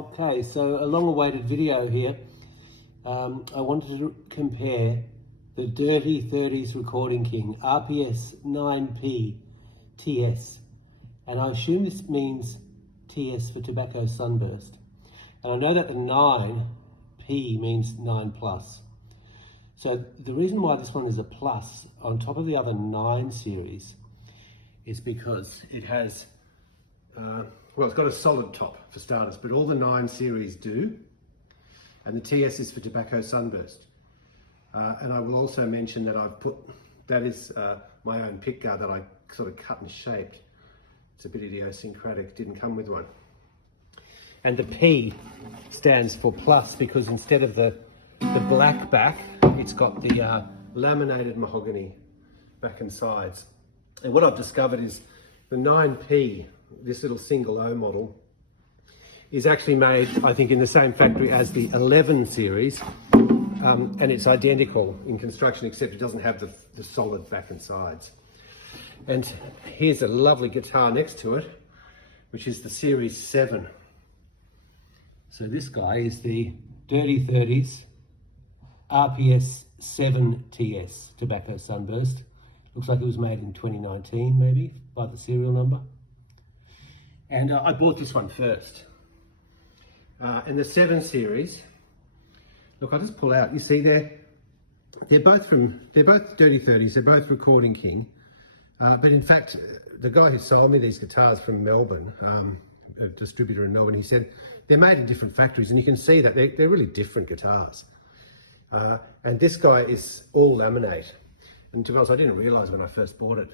Okay, so a long-awaited video here. I wanted to compare the Dirty 30s Recording King RPS 9P TS, and I assume this means TS for tobacco sunburst. And I know that the 9P means 9 plus. So the reason why this one is a plus on top of the other 9 series is because it has well, it's got a solid top for starters, but all the 9 series do. And the TS is for tobacco sunburst. And I will also mention that I've put, that is my own pick guard that I sort of cut and shaped. It's a bit idiosyncratic, didn't come with one. And the P stands for plus because instead of the black back, it's got the laminated mahogany back and sides. And what I've discovered is the 9P, this little single O model, is actually made, I think, in the same factory as the 11 series, and it's identical in construction, except it doesn't have the solid back and sides. And here's a lovely guitar next to it, which is the Series 7. So this guy is the Dirty 30s RPS 7 TS Tobacco Sunburst. Looks like it was made in 2019, maybe, by the serial number. And I bought this one first. And the 7 series, look, I'll just pull out. You see they're both Dirty 30s, they're both Recording King. But in fact, the guy who sold me these guitars from Melbourne, a distributor in Melbourne, he said they're made in different factories, and you can see that they're really different guitars. And this guy is all laminate. And to be honest, I didn't realise when I first bought it.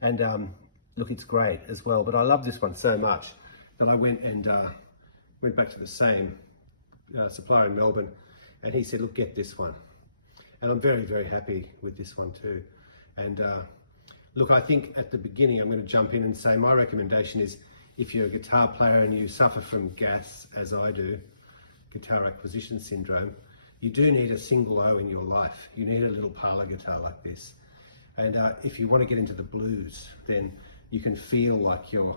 And look, it's great as well, but I love this one so much that I went and went back to the same supplier in Melbourne, and he said, look, get this one. And I'm very, very happy with this one too. And look, I think at the beginning, I'm going to jump in and say my recommendation is if you're a guitar player and you suffer from GAS, as I do, guitar acquisition syndrome, you do need a single O in your life. You need a little parlour guitar like this. And if you want to get into the blues, then you can feel like you're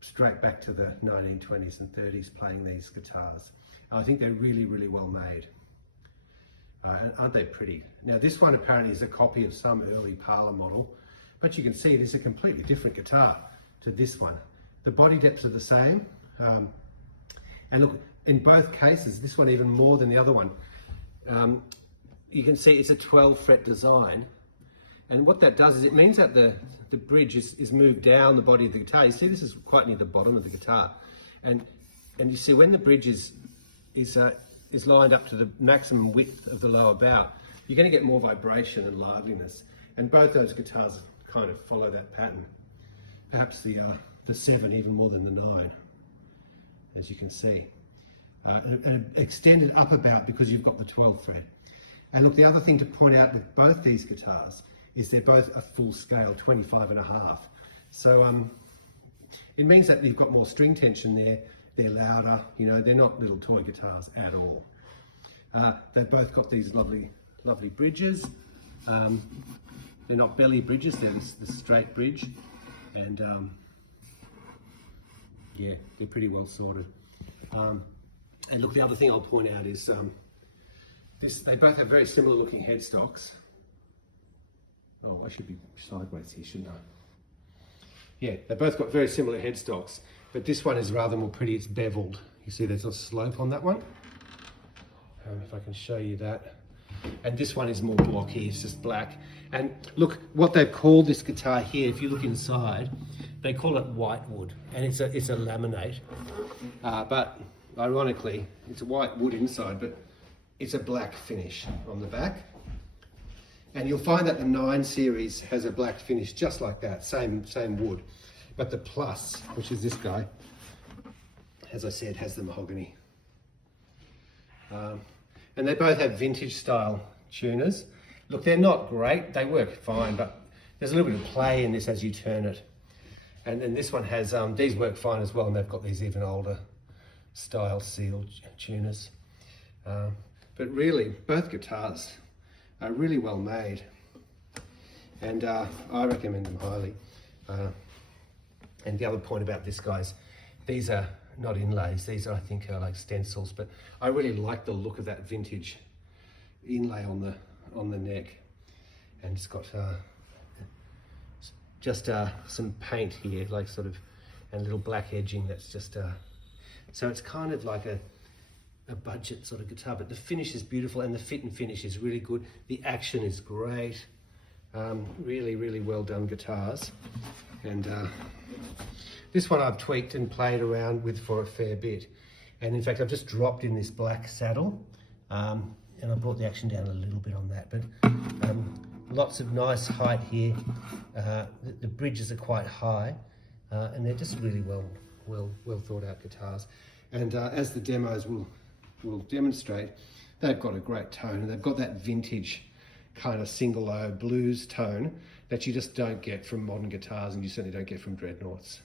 straight back to the 1920s and 30s playing these guitars. And I think they're really, really well made. And aren't they pretty? Now this one apparently is a copy of some early parlour model, but you can see it is a completely different guitar to this one. The body depths are the same. And look, in both cases, this one even more than the other one, you can see it's a 12 fret design. And what that does is it means that the bridge is moved down the body of the guitar. You see this is quite near the bottom of the guitar. And you see when the bridge is lined up to the maximum width of the lower bout, you're going to get more vibration and liveliness. And both those guitars kind of follow that pattern. Perhaps the 7 even more than the 9, as you can see. And extended up about because you've got the 12 fret. And look, the other thing to point out with both these guitars is they're both a full scale 25.5. So it means that you've got more string tension there, they're louder, you know, they're not little toy guitars at all. They've both got these lovely bridges. They're not belly bridges, they're the straight bridge. And yeah, they're pretty well sorted. And look, the other thing I'll point out is they both have very similar looking headstocks. Oh, I should be sideways here, shouldn't I? Yeah, they both got very similar headstocks, but this one is rather more pretty. It's beveled. You see there's a slope on that one. If I can show you that. And this one is more blocky, it's just black. And look, what they've called this guitar here, if you look inside, they call it whitewood, and it's a laminate. But ironically, it's a white wood inside, but it's a black finish on the back. And you'll find that the 9 series has a black finish just like that, same wood. But the Plus, which is this guy, as I said, has the mahogany. And they both have vintage style tuners. Look, they're not great, they work fine, but there's a little bit of play in this as you turn it. And then this one has, these work fine as well, and they've got these even older style sealed tuners. But really, both guitars are really well made, and I recommend them highly. And the other point about this, guys, these are not inlays. These I think are like stencils, but I really like the look of that vintage inlay on the neck. And it's got just some paint here, like sort of, and little black edging. That's just so it's kind of like a budget sort of guitar, but the finish is beautiful and the fit and finish is really good. The action is great. Really well done guitars. And this one I've tweaked and played around with for a fair bit. And in fact, I've just dropped in this black saddle, and I brought the action down a little bit on that, but lots of nice height here. The bridges are quite high, and they're just really well thought out guitars. And as the demos will demonstrate, they've got a great tone, and they've got that vintage kind of single O blues tone that you just don't get from modern guitars, and you certainly don't get from dreadnoughts.